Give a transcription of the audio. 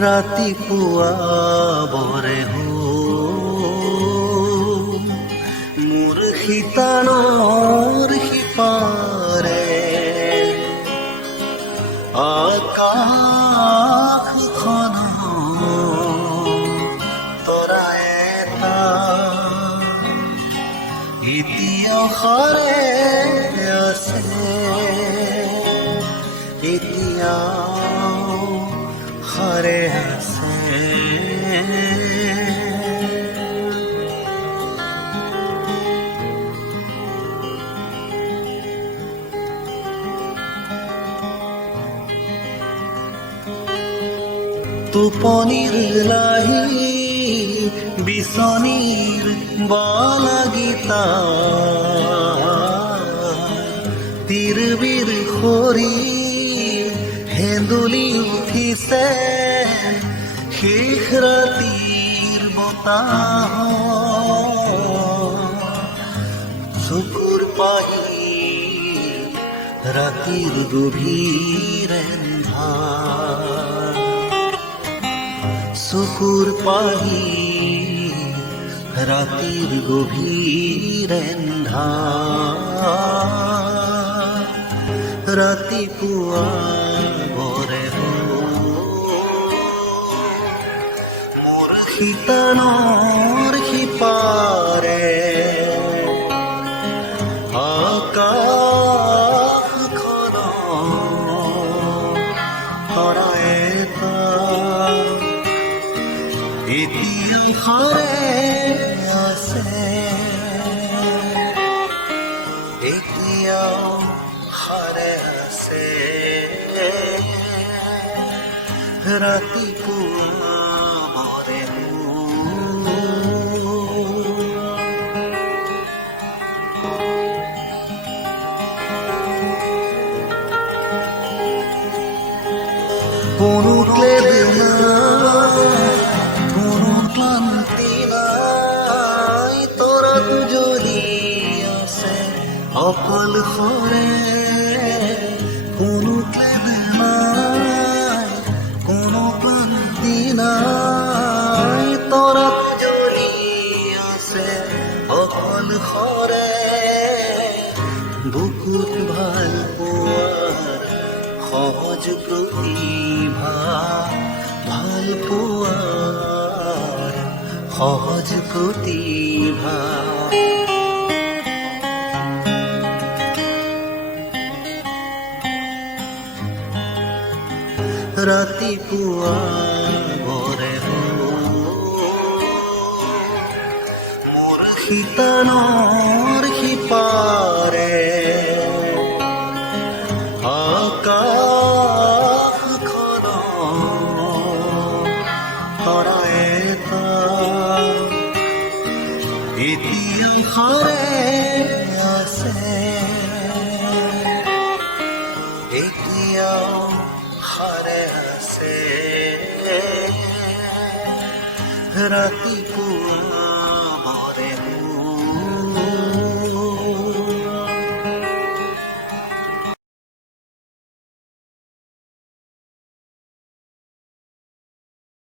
ৰাতিপুৱা বৰে মোৰ শীতালৰ সিপাৰে আকাশখন তৰা এটা এতিয়াও সাৰে আছে, এতিয়াও সাৰে আছে। টোপনিৰ লাহি বিচনীৰ বলাগিতা তিৰবিৰ সৰি হেন্দুলি উঠিছে শেষ ৰাতিৰ বতাহ চকুৰ পাহি ৰাতিৰ গভীৰ এন্ধাৰ, চকুৰ পাহি ৰাতিৰ গভীৰ এন্ধাৰ, ৰাতিপুৱা বৰে মোৰ শীতালৰ সিপাৰে আকাশখন তৰা এটা এতিয়াও সাৰে আছে, এতিয়াও সাৰে আছে। ৰাতিপুৱা বৰে কোনো ক্লেদ নাই, কোনো ক্লান্তি নাই, তৰাত জ্বলি আছে অকলশৰে। কোনো ক্লেদ নাই, কোনো ক্লান্তি নাই, তৰাত জ্বলি আছে অকলশৰে। বুকুত ভাল পোৱাৰ সহজ প্ৰতিভা, ভাল পোৱাৰ সহজ প্ৰতিভা, ৰাতিপুৱা বৰে মোৰ শীতালৰ সিপাৰে আকাশখন তৰা এটা এতিয়াও সাৰে আছে, এতিয়াও সাৰে আছে। ৰাতিপুৱা বৰে